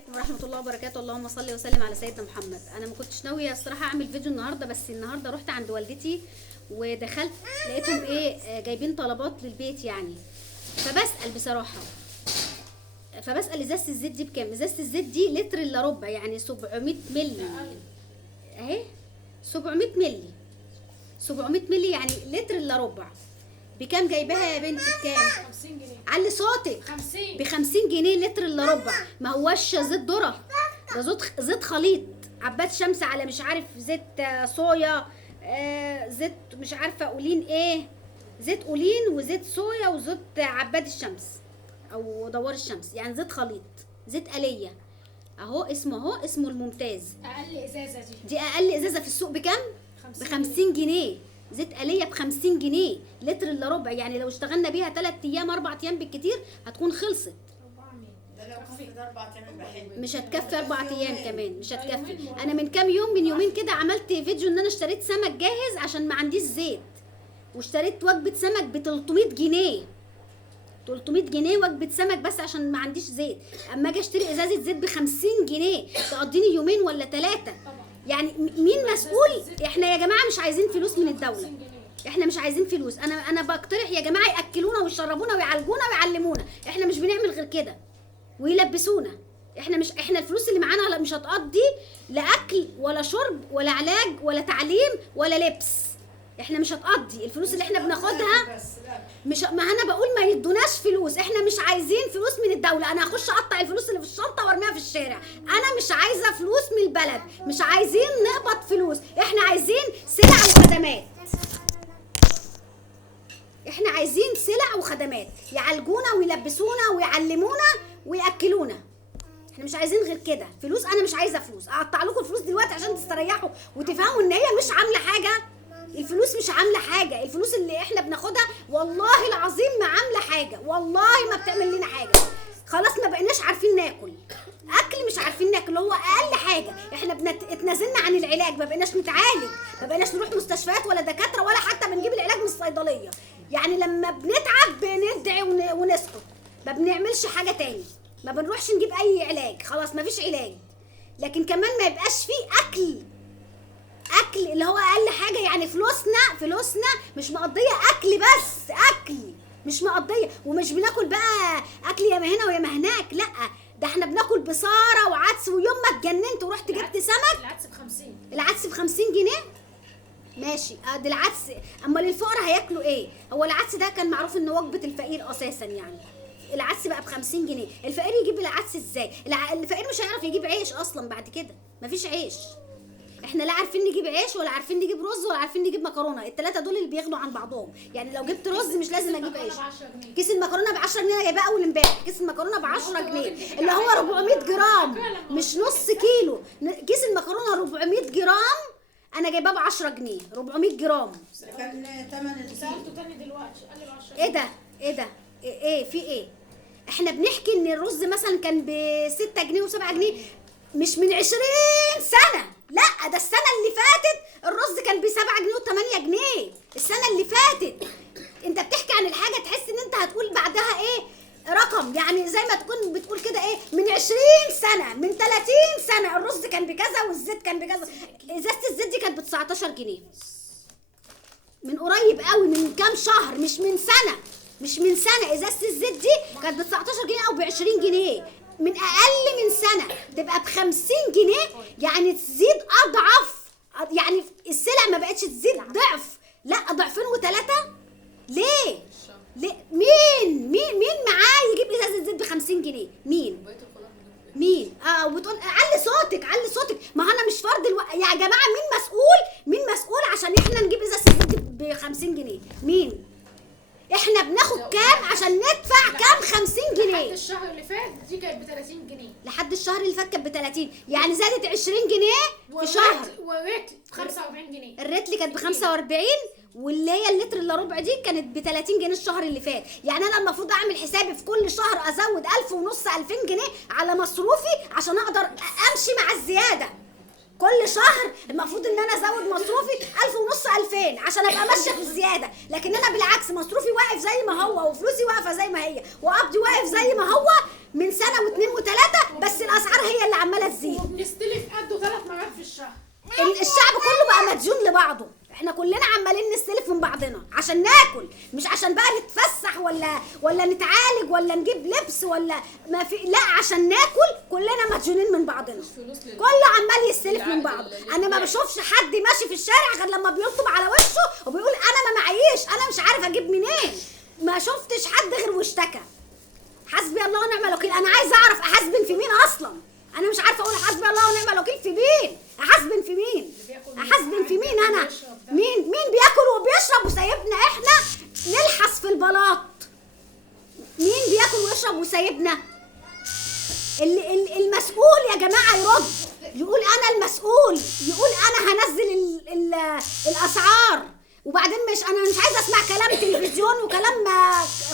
عليكم ورحمة الله وبركاته. اللهم صل وسلم على سيدنا محمد. انا ما كنتش ناوية الصراحة اعمل فيديو النهاردة، بس النهاردة رحت عند والدتي ودخلت لقيتهم جايبين طلبات للبيت يعني. فبسأل بصراحة، فبسأل ازازة الزيت دي بكام؟ ازازة الزيت دي لتر الا ربع، يعني 700 مللي اهي، 700 مللي 700 مللي يعني لتر الا ربع. بكام جايباها يا بنتي؟ بكام؟ 50 جنيه. علي صوتك. 50 ب 50 جنيه لتر الا ربع. ما هوش زيت ذره، ده زيت خليط، عباد شمس على مش عارف زيت صويا، زيت مش عارفه قولين ايه، زيت قولين وزيت صويا وزيت عباد الشمس او دوار الشمس، يعني زيت خليط، زيت آلية اهو. اسمه الممتاز. اقل ازازه دي اقل ازازه في السوق بكام؟ ب 50 جنيه. زيت آلية ب 50 جنيه لتر الا ربع، يعني لو اشتغلنا بيها 3 ايام 4 ايام بالكتير هتكون خلصت. 400 ده لو كفت 4 ايام بحلو. مش هتكفي 4 ايام كمان، مش هتكفي. انا من كام يوم، من يومين كده، عملت فيديو ان انا اشتريت سمك جاهز عشان ما عنديش زيت، واشتريت وجبه سمك ب 300 جنيه 300 جنيه وجبه سمك بس عشان ما عنديش زيت. اما اجي اشتري ازازه زيت ب 50 جنيه تقضيني يومين ولا 3. يعني مين مسؤول؟ احنا يا جماعه مش عايزين فلوس من الدوله، احنا مش عايزين فلوس. انا بقترح يا جماعه ياكلونا ويشربونا ويعالجونا ويعلمونا، احنا مش بنعمل غير كده، ويلبسونا. احنا الفلوس اللي معانا مش هتقضي لا اكل ولا شرب ولا علاج ولا تعليم ولا لبس. احنا مش هتقضي الفلوس اللي احنا بناخدها. مش ما انا بقول ما يدوناش فلوس، احنا مش عايزين فلوس من الدوله. انا هخش اقطع الفلوس اللي في الشنطه وارميها في الشارع. انا مش عايزه فلوس من البلد، مش عايزين نقبض فلوس، احنا عايزين سلع وخدمات. احنا عايزين سلع وخدمات يعالجونا ويلبسونا ويعلمونا وياكلونا. احنا مش عايزين غير كده. فلوس انا مش عايزه فلوس. اقطع لكم الفلوس دلوقتي عشان تستريحوا وتفهموا ان هي مش عامله حاجه. الفلوس مش عامله حاجه، الفلوس اللي احنا بناخدها والله العظيم ما عامله حاجه، والله ما بتعمل لنا حاجه. خلاص ما بقيناش عارفين ناكل اكل، مش عارفين ناكل، هو اقل حاجه. احنا اتنازلنا عن العلاج، ما بقيناش نتعالج، ما بقيناش نروح مستشفيات ولا دكاتره ولا حتى بنجيب العلاج من الصيدليه. يعني لما بنتعب بندعي ونسكت، ما بنعملش حاجه تاني، ما بنروحش نجيب اي علاج. خلاص ما فيش علاج. لكن كمان ما يبقاش فيه اكل اللي هو اقل حاجه. يعني فلوسنا مش مقضيه اكل بس، اكل مش مقضيه. ومش بناكل بقى اكل يا ما هنا ويا ما هناك، لا، ده احنا بناكل بصاره وعدس. ويوم ما اتجننت ورحت جبت سمك، العدس ب 50. العدس ب 50 جنيه ماشي. ده العدس. اما للفقراء هياكلوا ايه؟ هو العدس ده كان معروف ان وجبه الفقير اساسا يعني. العدس بقى ب 50 جنيه. الفقير يجيب العدس ازاي؟ الفقير مش هيعرف يجيب عيش اصلا بعد كده، مفيش عيش. احنا لا عارفين نجيب عيش ولا عارفين نجيب رز ولا عارفين نجيب مكرونه. الثلاثه دول اللي بياخدوا عن بعضهم. يعني لو جبت رز مش لازم اجيب عيش. كيس المكرونه ب 10 جنيه، انا جايباه اول امبارح. كيس المكرونه ب 10 جنيه اللي هو 400 جرام، مش نص كيلو. كيس المكرونه 400 جرام انا جايباه ب 10 جنيه. 400 جرام كان ثمن سالته تاني دلوقتي قال لي ب 10. ايه ده ايه في ايه؟ احنا بنحكي ان الرز مثلا كان ب 6 جنيه و7 جنيه مش من 20 سنه، لا، ده السنه اللي فاتت الرز كان ب 7 جنيه و8 جنيه. السنه اللي فاتت. انت بتحكي عن الحاجه تحس ان انت هتقول بعدها ايه رقم، يعني زي ما تكون بتقول كده ايه من 20 سنه، من 30 سنه الرز كان بكذا والزيت كان بكذا. ازازه الزيت دي كانت ب 19 جنيه من قريب قوي، من كام شهر، مش من سنه. ازازه الزيت دي كانت ب 19 جنيه او ب 20 جنيه. من اقل من سنه تبقى ب 50 جنيه، يعني تزيد اضعاف. يعني السلع ما بقتش تزيد ضعف، لا، ضعفين وثلاثه. ليه مين معاه يجيب ازازه زيت ب 50 جنيه؟ مين؟ وبتقول علي صوتك. ما انا مش فرد يا جماعه، مين مسؤول عشان احنا نجيب ازازه الزيت ب 50 جنيه؟ مين؟ احنا بناخد كام عشان ندفع كام 50 جنيه؟ لحد الشهر اللي فات دي كانت ب 30 جنيه. لحد الشهر اللي فات كانت ب 30، يعني زادت 20 جنيه في شهر. والريت ب 45 جنيه. الريتل كانت ب 45، واللي هي اللتر الا ربع دي كانت ب 30 جنيه الشهر اللي فات. يعني انا المفروض اعمل حسابي في كل شهر ازود 1000 ونص 2000 جنيه على مصروفي عشان اقدر امشي مع الزياده. كل شهر المفروض ان انا ازود مصروفي 1000 ونص 2000 عشان ابقى ماشيه في الزياده. لكن انا بالعكس مصروفي واقف زي ما هو، وفلوسي واقفه زي ما هي، وقبضي واقف زي ما هو من سنه واثنين وثلاثه، بس الاسعار هي الشهر. الشعب كله بقى مديون لبعضه، احنا كلنا عمالين نستلف من بعضنا عشان ناكل، مش عشان بقى نتفسح ولا نتعالج ولا نجيب لبس ولا ما في، لا عشان ناكل كلنا مديونين من بعضنا، كله عمال يستلف من بعضه. انا ما بشوفش حد ماشي في الشارع غير لما بيطلب على وشه وبيقول انا ما معيش، انا مش عارف اجيب منين. ما شفتش حد غير واشتكى. حسبي الله ونعم الوكيل. انا عايزه اعرف احاسبن في مين اصلا، انا مش عارفه اقول حسبي الله ونعم الوكيل في مين، احاسبن في مين، احاسبن في مين انا، مين بياكل وبيشرب وسايبنا احنا نلحس في البلاط؟ مين بياكل ويشرب وسايبنا؟ المسؤول يا جماعه يرد، يقول انا المسؤول، يقول انا هنزل الاسعار. وبعدين انا مش عايزه اسمع كلام تلفزيون وكلام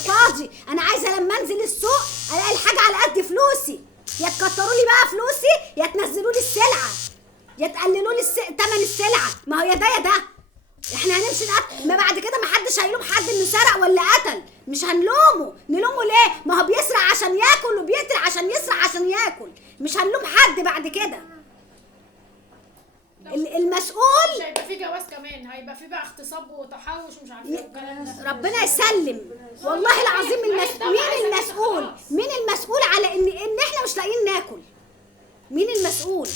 فاضي، انا عايزه لما انزل السوق الاقي الحاجه على قد فلوسي، يا تكتروا لي بقى فلوسي يا تنزلوا لي السلعه يا تقللوا لي ثمن السلعه. ما هو يا ده يا ده، احنا هنمشي ما بعد كده ما حدش هيلوم حد انه سرق ولا قتل، مش هنلومه. نلومه ليه؟ ما هو بيسرق عشان ياكل وبيقتل عشان يسرق عشان ياكل، مش هنلوم حد بعد كده. المسؤول مش هيبقى في جواز كمان، هيبقى في بقى اغتصاب وتحرش ومش عارفه ايه والكلام ده. ربنا يسلم والله العظيم. مين المسؤول على ان احنا مش لاقيين ناكل؟ مين المسؤول؟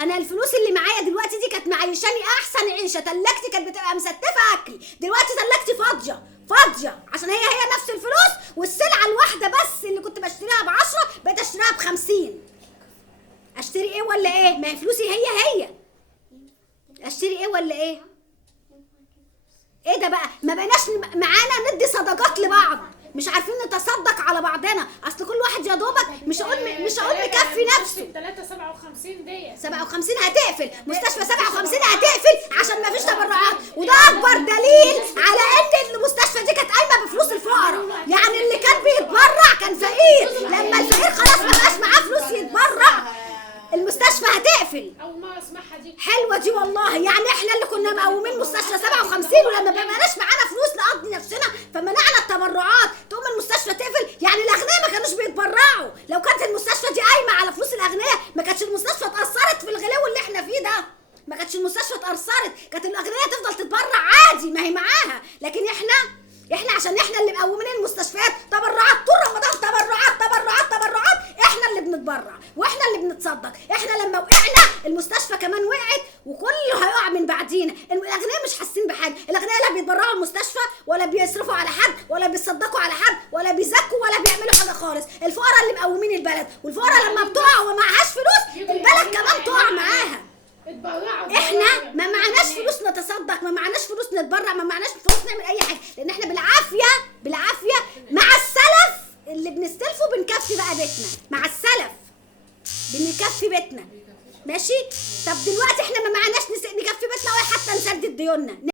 انا الفلوس اللي معايا دلوقتي دي كانت معيشاني احسن عيشه، تلاجتي كانت بتبقى مستفه اكل، دلوقتي تلاجتي فاضيه عشان هي نفس الفلوس، والسلعه الواحده بس اللي كنت بشتريها ب10 بقيت اشتريها ب50. اشتري ايه ولا ايه؟ ما هي فلوسي هي اشتري ايه ولا ايه؟ ايه ده بقى؟ ما بقيناش معانا ندي صدقات لبعض، مش عارفين نتصدق على بعضنا، اصل كل واحد يا دوبك مش هقول مكفي نفسه. 357 ديت 57 هتقفل، مستشفى 57 هتقفل عشان ما فيش تبرعات، وده اكبر دليل على ان المستشفى دي كانت قايمه بفلوس الفقراء، يعني اللي كان بيتبرع كان فقير، لما الفقير خلاص ما بقاش معاه فلوس يتبرع المستشفى هتقفل. اول ما اسمعها دي حلوه دي والله، يعني احنا اللي كنا مقومين مستشفى 57 ولما ما بقناش معانا فلوس نقضي نفسنا فمنعنا التبرعات، تقوم المستشفى تقفل. يعني الاغنياء ما كانوش بيتبرعوا، لو كانت المستشفى دي قايمه على فلوس الاغنياء ما كانتش المستشفى اتاثرت في الغلو اللي احنا فيه ده، ما كانتش المستشفى اتاثرت، كانت الاغنياء تفضل تتبرع عادي ما هي معاها. لكن احنا عشان احنا اللي مقومين المستشفيات تبرعات طول رمضان، تبرعات، احنا اللي بنتبرع واحنا اللي بنتصدق. احنا لما وقعنا المستشفى كمان وقعت وكله هيقع من بعدينا. الاغنياء مش حاسين بحاجه، الاغنياء لا بيتبرعوا المستشفى ولا بيصرفوا على حد ولا بيصدقوا على حد ولا بيزكوا ولا بيعملوا حاجه خالص. الفقراء اللي مقومين البلد، والفقراء لما بتقع وما معهاش فلوس البلد كمان تقع معاها. احنا ما معناش فلوس نتصدق، ما معناش فلوس نتبرع، ما معناش فلوس نعمل اي حاجه، لان احنا بالعافيه مع السلف اللي بنستلفه بنكفي بقى بيتنا، مع السلف بنكفي بيتنا ماشي. طب دلوقتي احنا ما معناش نكفي بيتنا ولا حتى نسدد ديوننا.